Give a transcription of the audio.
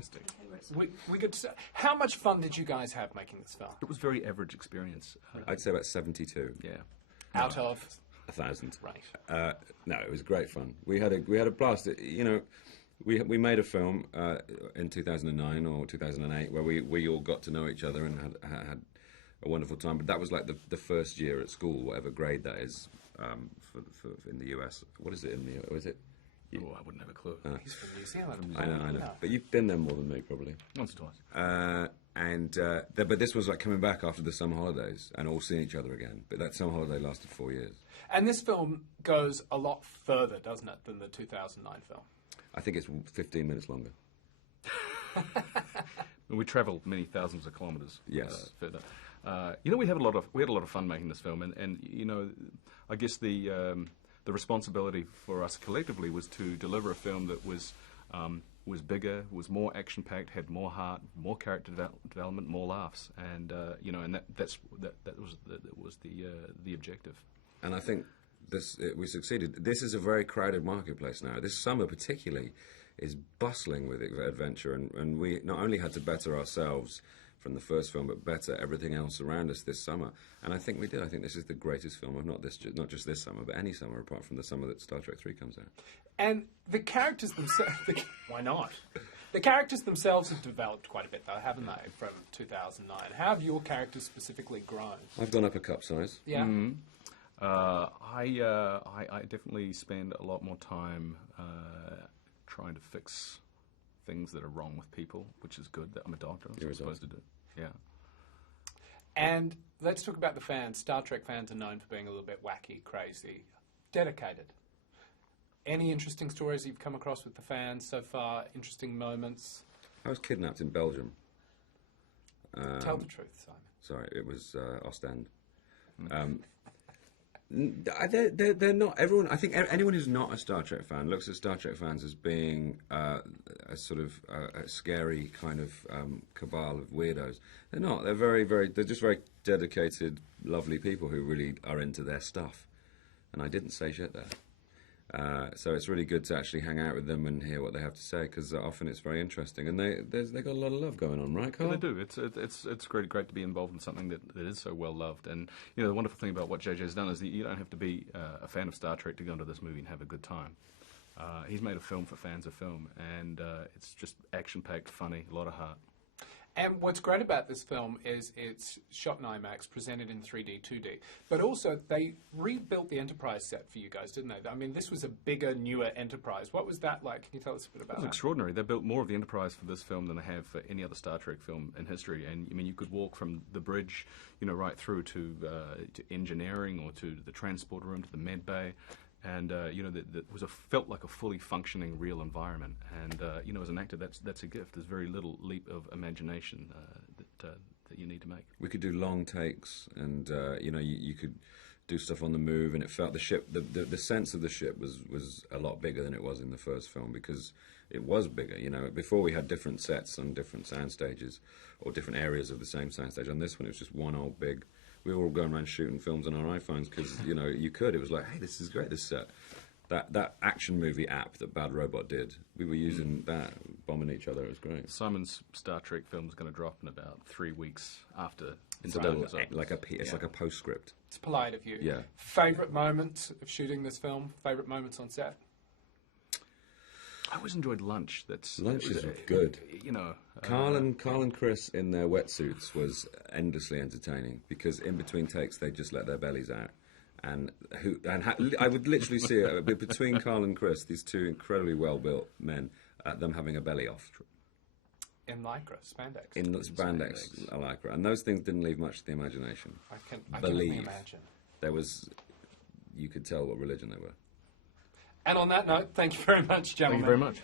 fantastic. We could. How much fun did you guys have making this film? It was a very average experience. I'd say about 72. Yeah. Out of 1,000. right. No, it was great fun. We had a blast. You know, we made a film in 2009 or 2008 where we all got to know each other and had a wonderful time. But that was like the first year at school, whatever grade that is for in the US. What is it in the? Is it? Oh, I wouldn't have a clue. He's from New Zealand. I know. Yeah. But you've been there more than me, probably. Once or twice. But this was like coming back after the summer holidays and all seeing each other again. But that summer holiday lasted 4 years. And this film goes a lot further, doesn't it, than the 2009 film? I think it's 15 minutes longer. We travelled many thousands of kilometres. Yes. Further. You know, we had a lot of fun making this film, and you know, I guess the responsibility for us collectively was to deliver a film that was bigger, was more action packed, had more heart, more character development, more laughs, and you know, and that was the objective. And I think we succeeded. This is a very crowded marketplace now. This summer particularly is bustling with adventure, and we not only had to better ourselves from the first film, but better everything else around us this summer. And I think we did. I think this is the greatest film of not just this summer, but any summer apart from the summer that Star Trek 3 comes out. And the characters themselves... why not? The characters themselves have developed quite a bit, though, haven't they, from 2009? How have your characters specifically grown? I've gone up a cup size. Yeah. Mm-hmm. I definitely spend a lot more time trying to fix things that are wrong with people, which is good. I'm a doctor. I'm supposed to do. Yeah. And let's talk about the fans. Star Trek fans are known for being a little bit wacky, crazy, dedicated. Any interesting stories you've come across with the fans so far? Interesting moments? I was kidnapped in Belgium. Tell the truth, Simon. Sorry, it was Ostend. They're not everyone. I think anyone who's not a Star Trek fan looks at Star Trek fans as being a sort of a scary kind of cabal of weirdos. They're not. They're they're just very dedicated, lovely people who really are into their stuff. And I didn't say shit there. So it's really good to actually hang out with them and hear what they have to say, because often it's very interesting, and they got a lot of love going on, right, Karl? Yeah, they do. It's great to be involved in something that is so well loved. And you know, the wonderful thing about what JJ's done is that you don't have to be a fan of Star Trek to go into this movie and have a good time. He's made a film for fans of film, and it's just action-packed, funny, a lot of heart. And what's great about this film is it's shot in IMAX, presented in 3D, 2D. But also, they rebuilt the Enterprise set for you guys, didn't they? I mean, this was a bigger, newer Enterprise. What was that like? Can you tell us a bit about that? It was extraordinary. They built more of the Enterprise for this film than they have for any other Star Trek film in history. And, I mean, you could walk from the bridge, you know, right through to engineering, or to the transport room, to the med bay. And you know, that felt like a fully functioning, real environment. And you know, as an actor, that's a gift. There's very little leap of imagination that you need to make. We could do long takes, and you know, you could do stuff on the move, and it felt the ship. The sense of the ship was a lot bigger than it was in the first film, because it was bigger. You know, before we had different sets on different sound stages, or different areas of the same sound stage. On this one, it was just one old big. We were all going around shooting films on our iPhones because, you know, you could. It was like, hey, this is great, this set. That action movie app that Bad Robot did, we were using that, bombing each other. It was great. Simon's Star Trek film is going to drop in about 3 weeks after. It's like a postscript. It's polite of you. Yeah. Favourite moments of shooting this film? Favourite moments on set? I always enjoyed lunch. Lunch is good. You know, Karl and Chris in their wetsuits was endlessly entertaining, because in between takes they just let their bellies out, and I would literally see it between Karl and Chris, these two incredibly well built men, them having a belly off. In lycra, spandex. In spandex, lycra, and those things didn't leave much to the imagination. I can only imagine. You could tell what religion they were. And on that note, thank you very much, gentlemen. Thank you very much.